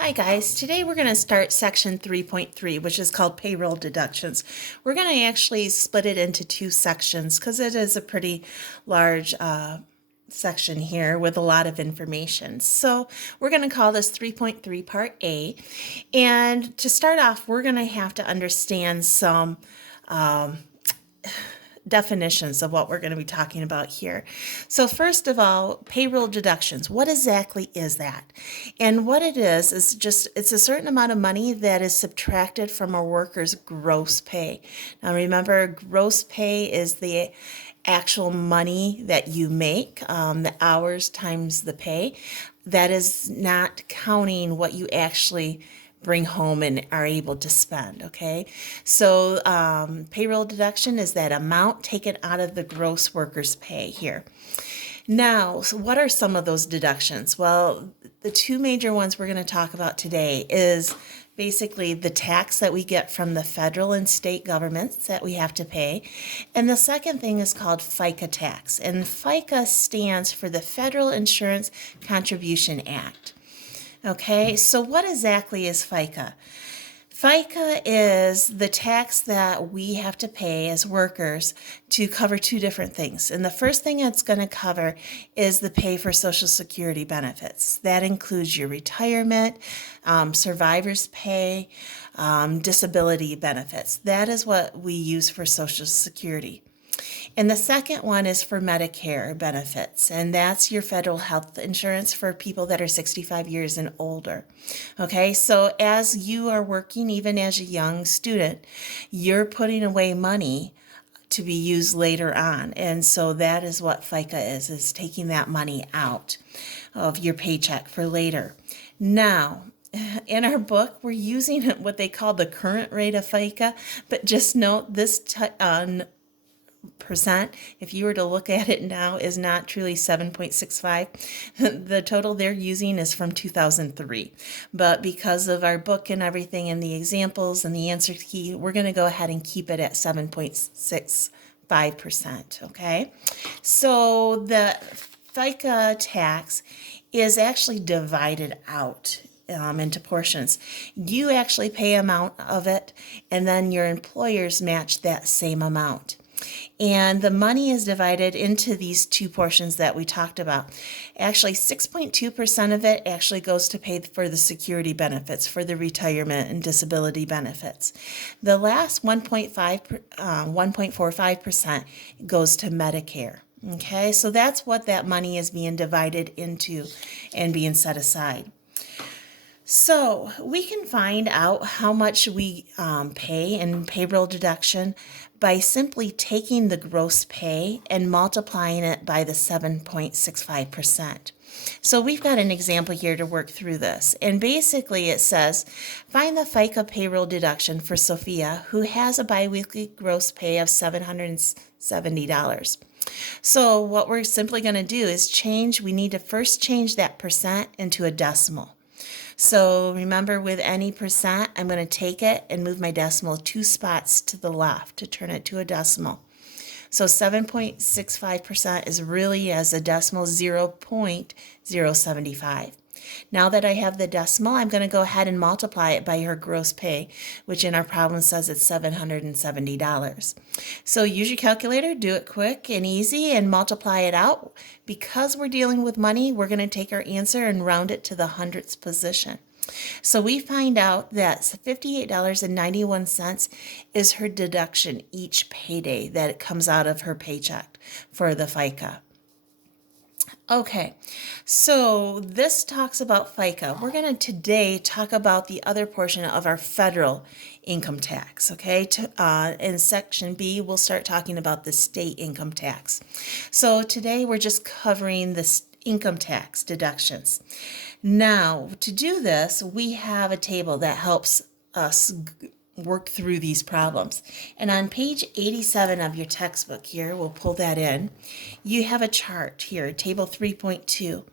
Hi guys, today we're going to start section 3.3, which is called payroll deductions. We're going to actually split it into two sections because it is a pretty large section here with a lot of information. So we're going to call this 3.3 part A. And to start off, we're going to have to understand some definitions of what we're going to be talking about here. So first of all, payroll deductions. What exactly is that? And what it is just it's a certain amount of money that is subtracted from a worker's gross pay. Now remember, gross pay is the actual money that you make, the hours times the pay. That is not counting what you actually bring home and are able to spend. Okay, so payroll deduction is that amount taken out of the gross worker's pay here. Now, so what are some of those deductions? Well, the two major ones we're going to talk about today is basically the tax that we get from the federal and state governments that we have to pay. And the second thing is called FICA tax. And FICA stands for the Federal Insurance Contribution Act. Okay, so what exactly is FICA? FICA is the tax that we have to pay as workers to cover two different things. And the first thing it's going to cover is the pay for Social Security benefits. That includes your retirement, survivor's pay, disability benefits. That is what we use for Social Security. And the second one is for Medicare benefits, and that's your federal health insurance for people that are 65 years and older. Okay, so as you are working, even as a young student, you're putting away money to be used later on. And so that is what FICA is taking that money out of your paycheck for later. Now, in our book, we're using what they call the current rate of FICA, but just note this percent, if you were to look at it now, is not truly 7.65. The total they're using is from 2003. But because of our book and everything and the examples and the answer key, we're going to go ahead and keep it at 7.65%. Okay, so the FICA tax is actually divided out into portions. You actually pay amount of it, and then your employers match that same amount. And the money is divided into these two portions that we talked about. Actually, 6.2% of it actually goes to pay for the security benefits, for the retirement and disability benefits. The last 1.45% goes to Medicare. Okay, so that's what that money is being divided into and being set aside. So we can find out how much we pay in payroll deduction by simply taking the gross pay and multiplying it by the 7.65%. So we've got an example here to work through this. And basically it says, find the FICA payroll deduction for Sophia, who has a biweekly gross pay of $770. So what we're simply going to do is we need to first change that percent into a decimal. So remember, with any percent, I'm going to take it and move my decimal 2 spots to the left to turn it to a decimal. So 7.65% is really as a decimal 0.075. Now that I have the decimal, I'm going to go ahead and multiply it by her gross pay, which in our problem says it's $770. So use your calculator, do it quick and easy, and multiply it out. Because we're dealing with money, we're going to take our answer and round it to the hundredths position. So we find out that $58.91 is her deduction each payday that it comes out of her paycheck for the FICA. Okay, so this talks about FICA. We're going to today talk about the other portion of our federal income tax, okay? In section B, we'll start talking about the state income tax. So today we're just covering the income tax deductions. Now, to do this, we have a table that helps us work through these problems. And on page 87 of your textbook here, we'll pull that in, you have a chart here, table 3.2.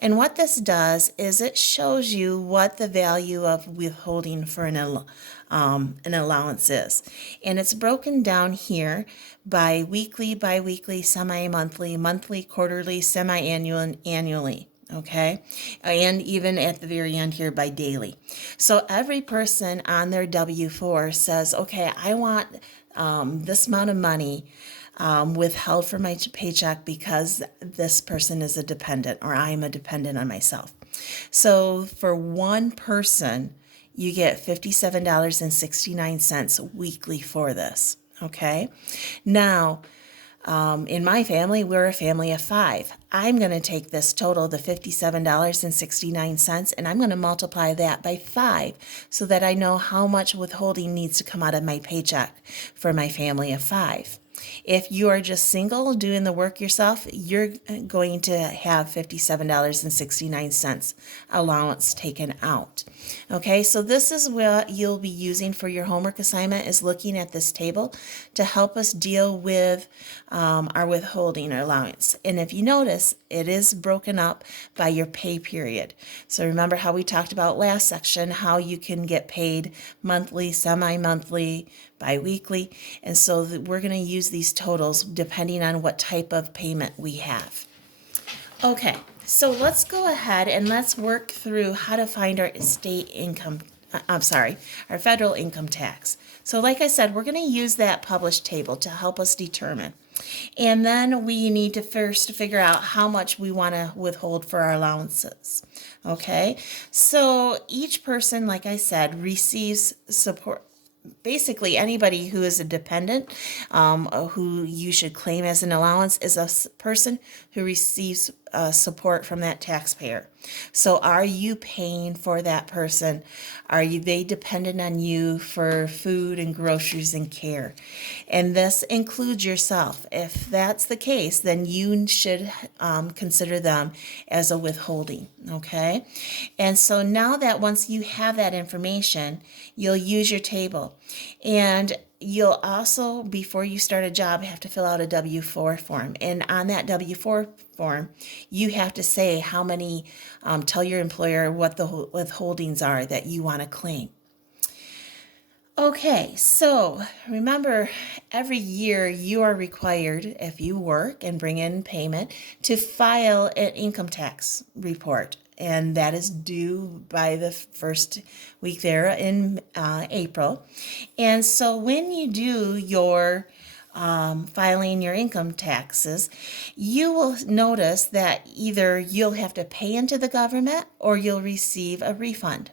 And what this does is it shows you what the value of withholding for an allowance is. And it's broken down here by weekly, biweekly, semi-monthly, monthly, quarterly, semi-annual, and annually. okay? And even at the very end here by daily. So every person on their W-4 says, okay, I want this amount of money withheld from my paycheck because this person is a dependent or I'm a dependent on myself. So for one person, you get $57.69 weekly for this, okay? Now, in my family, we're a family of 5. I'm going to take this total, the $57.69, and I'm going to multiply that by 5 so that I know how much withholding needs to come out of my paycheck for my family of 5. If you are just single doing the work yourself, you're going to have $57.69 allowance taken out. Okay, so this is what you'll be using for your homework assignment, is looking at this table to help us deal with our withholding or allowance. And if you notice, it is broken up by your pay period. So remember how we talked about last section, how you can get paid monthly, semi-monthly, bi-weekly, and so we're going to use these totals depending on what type of payment we have. Okay, so let's go ahead and let's work through how to find our our federal income tax. So like I said, we're going to use that published table to help us determine. And then we need to first figure out how much we want to withhold for our allowances. Okay, so each person, like I said, receives support. Basically, anybody who is a dependent, who you should claim as an allowance, is a person who receives support from that taxpayer. So are you paying for that person? Are they dependent on you for food and groceries and care? And this includes yourself. If that's the case, then you should consider them as a withholding, okay? And so now that once you have that information, you'll use your table. And you'll also, before you start a job, have to fill out a W-4 form. And on that W-4 form, you have to say how many, tell your employer what the withholdings are that you want to claim. Okay, so remember, every year you are required, if you work and bring in payment, to file an income tax report. And that is due by the first week there in April. And so when you do your filing your income taxes, you will notice that either you'll have to pay into the government or you'll receive a refund.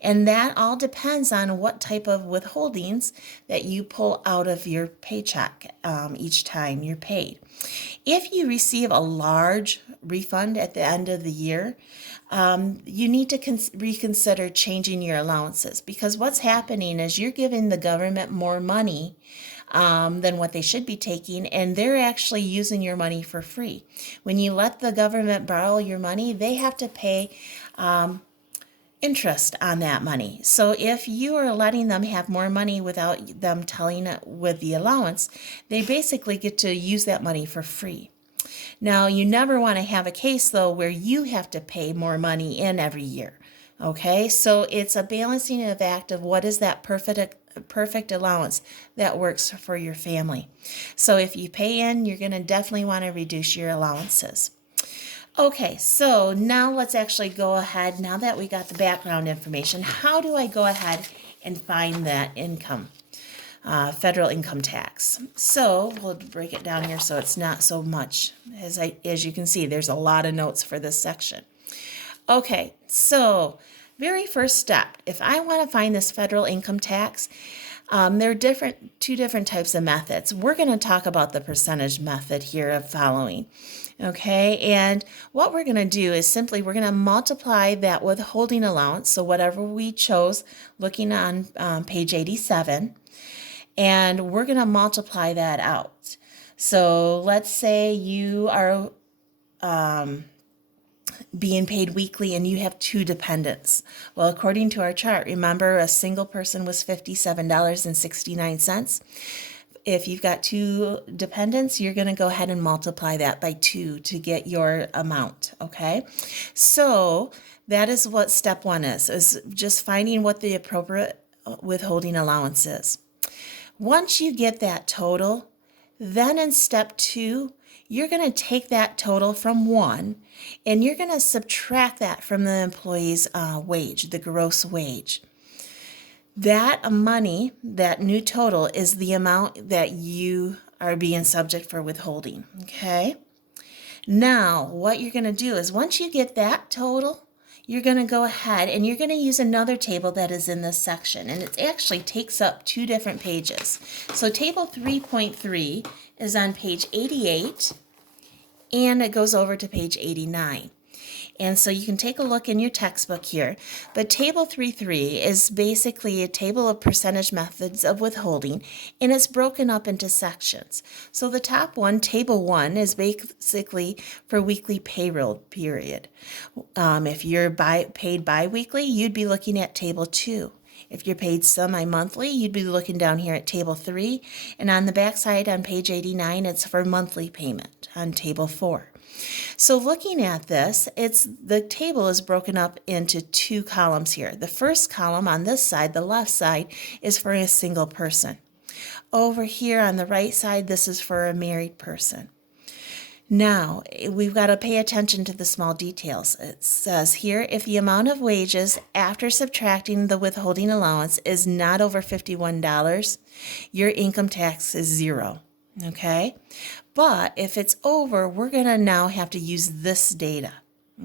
And that all depends on what type of withholdings that you pull out of your paycheck each time you're paid. If you receive a large refund at the end of the year, you need to reconsider changing your allowances, because what's happening is you're giving the government more money than what they should be taking, and they're actually using your money for free. When you let the government borrow your money, they have to pay interest on that money. So if you are letting them have more money without them telling it with the allowance, they basically get to use that money for free. Now, you never want to have a case, though, where you have to pay more money in every year. Okay, so it's a balancing act of what is that perfect allowance that works for your family. So if you pay in, you're going to definitely want to reduce your allowances. Okay, so now let's actually go ahead, now that we got the background information, how do I go ahead and find that income, federal income tax? So we'll break it down here so it's not so much. As you can see, there's a lot of notes for this section. Okay, so very first step, if I want to find this federal income tax, there are two different types of methods. We're going to talk about the percentage method here of following. Okay, and what we're going to do is simply we're going to multiply that withholding allowance, so whatever we chose looking on page 87, and we're going to multiply that out. So let's say you are being paid weekly and you have 2 dependents. Well, according to our chart, remember a single person was $57.69. If you've got 2 dependents, you're going to go ahead and multiply that by 2 to get your amount, okay? So that is what step 1 is just finding what the appropriate withholding allowance is. Once you get that total, then in step 2, you're going to take that total from 1 and you're going to subtract that from the employee's wage, the gross wage. That money, that new total, is the amount that you are being subject for withholding, okay? Now, what you're going to do is once you get that total, you're going to go ahead and you're going to use another table that is in this section, and it actually takes up 2 different pages. So table 3.3 is on page 88, and it goes over to page 89. And so you can take a look in your textbook here. But table 3.3 is basically a table of percentage methods of withholding, and it's broken up into sections. So the top one, table 1, is basically for weekly payroll period. If you're paid bi-weekly, you'd be looking at table 2. If you're paid semi-monthly, you'd be looking down here at table 3. And on the back side on page 89, it's for monthly payment on table 4. So looking at this, the table is broken up into 2 columns here. The first column on this side, the left side, is for a single person. Over here on the right side, this is for a married person. Now, we've got to pay attention to the small details. It says here, if the amount of wages after subtracting the withholding allowance is not over $51, your income tax is 0. Okay? But if it's over, we're going to now have to use this data.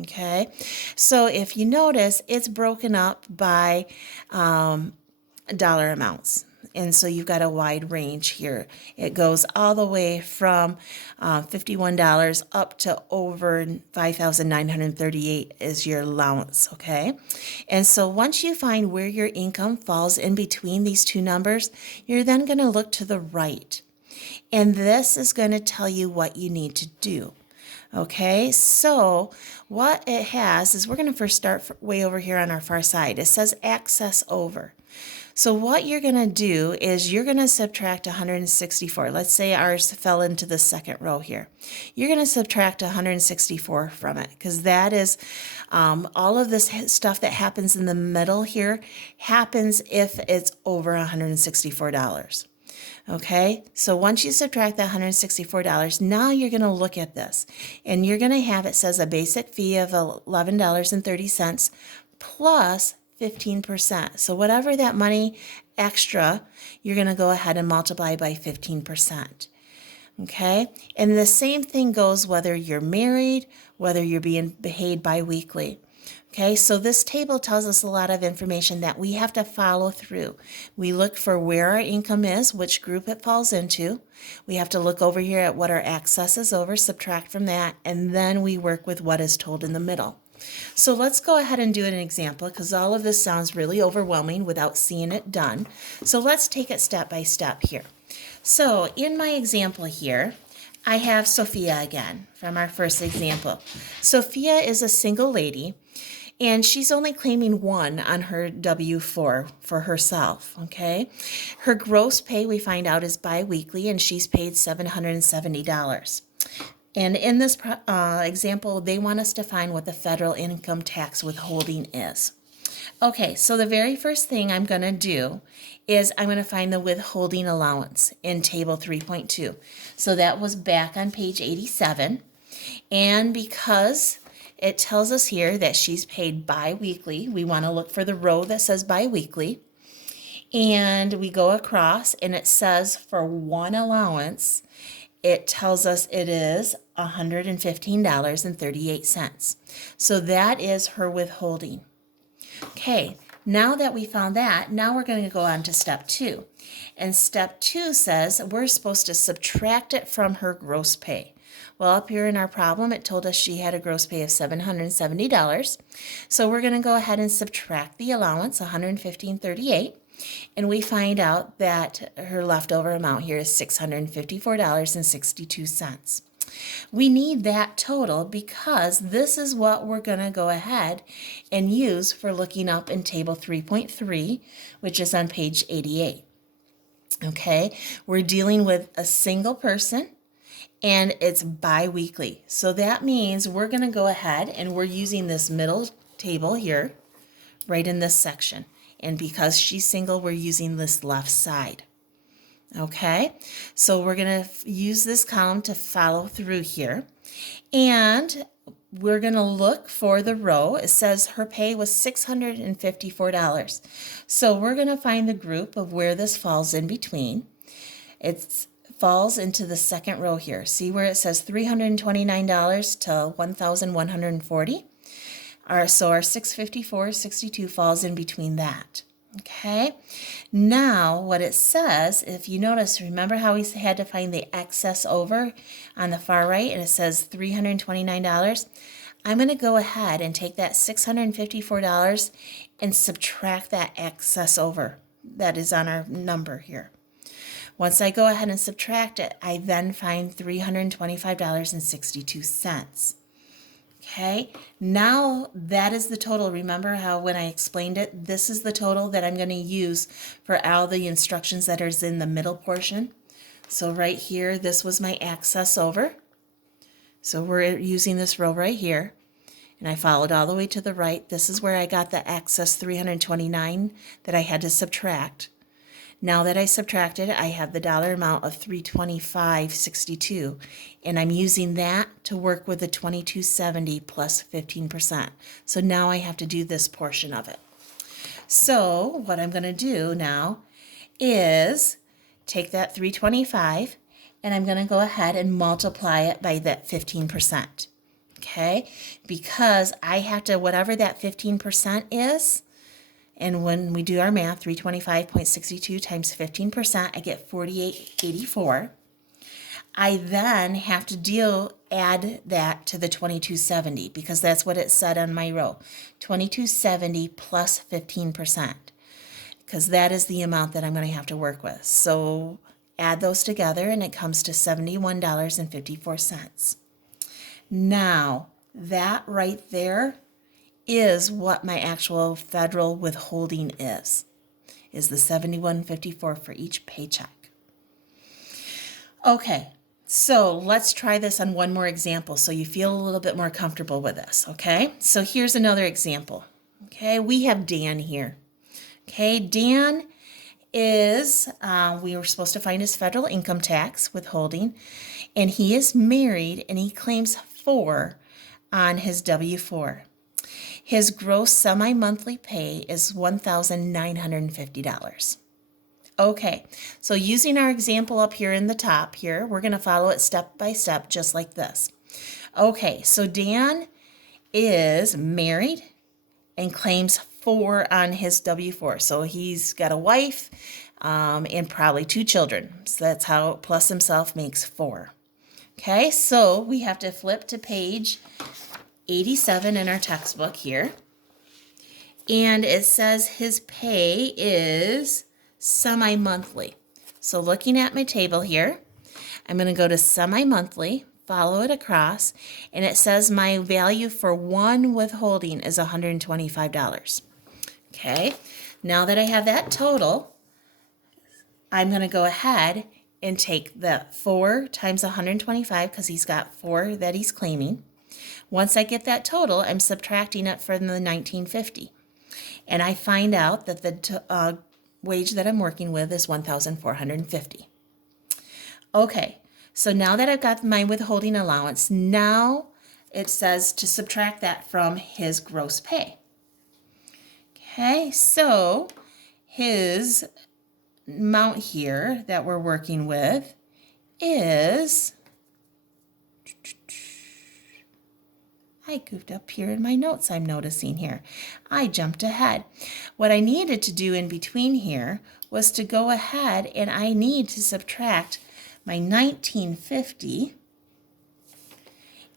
Okay? So if you notice, it's broken up by dollar amounts. And so you've got a wide range here. It goes all the way from $51 up to over $5,938 is your allowance, okay? And so once you find where your income falls in between these 2 numbers, you're then going to look to the right. And this is going to tell you what you need to do. Okay, so what it has is we're going to first start way over here on our far side. It says access over. So what you're going to do is you're going to subtract 164. Let's say ours fell into the second row here. You're going to subtract 164 from it because that is all of this stuff that happens in the middle here happens if it's over $164. Okay, so once you subtract that $164, now you're going to look at this and you're going to have, it says a basic fee of $11.30 plus 15%. So whatever that money extra, you're going to go ahead and multiply by 15%. Okay, and the same thing goes whether you're married, whether you're being paid bi-weekly. Okay, so this table tells us a lot of information that we have to follow through. We look for where our income is, which group it falls into. We have to look over here at what our excess is over, subtract from that, and then we work with what is told in the middle. So let's go ahead and do an example because all of this sounds really overwhelming without seeing it done. So let's take it step by step here. So in my example here, I have Sophia again from our first example. Sophia is a single lady, and she's only claiming 1 on her W-4 for herself, okay? Her gross pay, we find out, is bi-weekly, and she's paid $770. And in this example, they want us to find what the federal income tax withholding is. Okay, so the very first thing I'm going to do is I'm going to find the withholding allowance in table 3.2. So that was back on page 87. And because it tells us here that she's paid bi-weekly, we want to look for the row that says bi-weekly. And we go across and it says for 1 allowance, it tells us it is $115.38. So that is her withholding. Okay, now that we found that, now we're going to go on to step 2. And step 2 says we're supposed to subtract it from her gross pay. Well, up here in our problem, it told us she had a gross pay of $770. So we're going to go ahead and subtract the allowance, $115.38. And we find out that her leftover amount here is $654.62. We need that total because this is what we're going to go ahead and use for looking up in table 3.3, which is on page 88. Okay, we're dealing with a single person and it's bi-weekly. So that means we're going to go ahead and we're using this middle table here, right in this section. And because she's single, we're using this left side. Okay, so we're going to use this column to follow through here. And we're going to look for the row. It says her pay was $654. So we're going to find the group of where this falls in between. It falls into the second row here. See where it says $329 to $1,140? So our 654.62 falls in between that. Okay, now what it says, if you notice, remember how we had to find the excess over on the far right, and it says $329? I'm going to go ahead and take that $654 and subtract that excess over that is on our number here. Once I go ahead and subtract it, I then find $325.62. Okay, now that is the total. Remember how when I explained it, this is the total that I'm going to use for all the instructions that is in the middle portion. So right here, this was my excess over. So we're using this row right here. And I followed all the way to the right. This is where I got the excess 329 that I had to subtract. Now that I subtracted, I have the dollar amount of $325.62, and I'm using that to work with the $22.70 plus 15%. So now I have to do this portion of it. So what I'm going to do now is take that $325, and I'm going to go ahead and multiply it by that 15%. Okay, because I have to, whatever that 15% is, and when we do our math, 325.62 times 15%, I get 48.84. I then have to add that to the 2270 because that's what it said on my row. 2270 plus 15%, because that is the amount that I'm going to have to work with. So add those together and it comes to $71.54. Now, that right there is what my actual federal withholding is the $71.54 for each paycheck. Okay, so let's try this on one more example so you feel a little bit more comfortable with this, okay? So here's another example. Okay, we have Dan here. Okay, Dan is, we were supposed to find his federal income tax withholding, and he is married and he claims 4 on his W-4. His gross semi-monthly pay is $1,950. Okay, so using our example up here in the top here, we're going to follow it step by step just like this. Okay, so Dan is married and claims 4 on his W-4. So he's got a wife and probably 2 children. So that's how plus himself makes 4. Okay, so we have to flip to page 87 in our textbook here. And it says his pay is semi-monthly. So looking at my table here, I'm going to go to semi-monthly, follow it across, and it says my value for one withholding is $125. Okay, now that I have that total, I'm going to go ahead and take the 4 times 125 because he's got 4 that he's claiming. Once I get that total, I'm subtracting it from the $1,950. And I find out that the wage that I'm working with is $1,450. Okay, so now that I've got my withholding allowance, now it says to subtract that from his gross pay. Okay, so his amount here that we're working with is, I goofed up here in my notes I'm noticing here. I jumped ahead. What I needed to do in between here was to go ahead and I need to subtract my $1,950,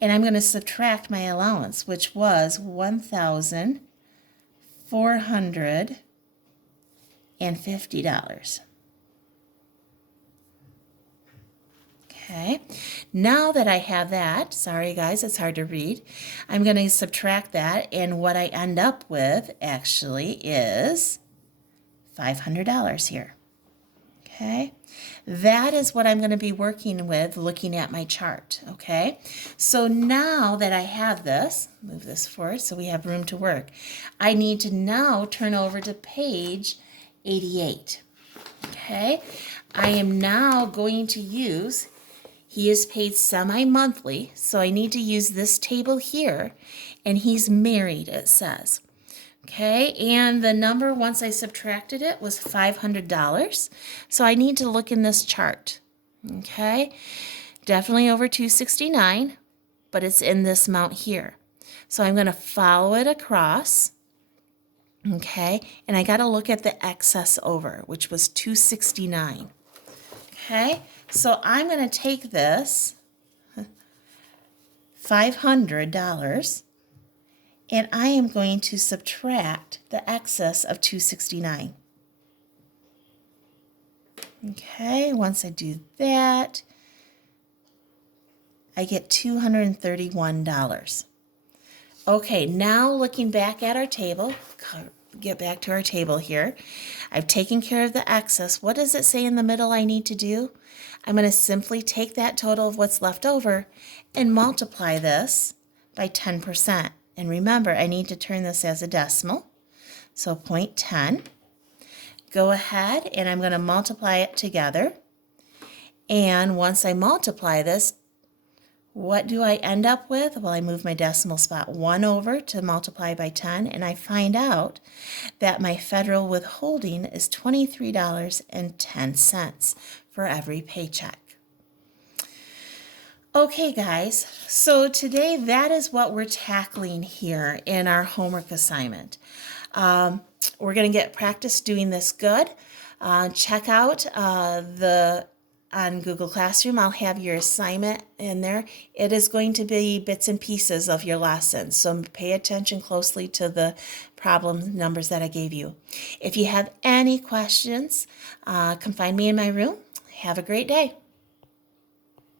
and I'm going to subtract my allowance, which was $1,450. Okay, now that I have that, sorry guys, it's hard to read, I'm going to subtract that, and what I end up with actually is $500 here. Okay, that is what I'm going to be working with looking at my chart. Okay, so now that I have this, move this forward so we have room to work, I need to now turn over to page 88. Okay, I am now going to use, he is paid semi-monthly, so I need to use this table here, and he's married, it says. Okay, and the number, once I subtracted it, was $500. So I need to look in this chart. Okay, definitely over 269, but it's in this amount here. So I'm going to follow it across. Okay, and I got to look at the excess over, which was 269. Okay, so I'm going to take this $500 and I am going to subtract the excess of 269. Okay, once I do that, I get $231. Okay, now looking back at our table, get back to our table here. I've taken care of the excess. What does it say in the middle I need to do? I'm going to simply take that total of what's left over and multiply this by 10%. And remember, I need to turn this as a decimal, so 0.10. Go ahead and I'm going to multiply it together. And once I multiply this, what do I end up with? Well, I move my decimal spot 1 over to multiply by 10, and I find out that my federal withholding is $23.10 for every paycheck. Okay, guys, so today that is what we're tackling here in our homework assignment. We're going to get practice doing this good. Check out on Google Classroom, I'll have your assignment in there. It is going to be bits and pieces of your lesson, so pay attention closely to the problem numbers that I gave you. If you have any questions, come find me in my room. Have a great day.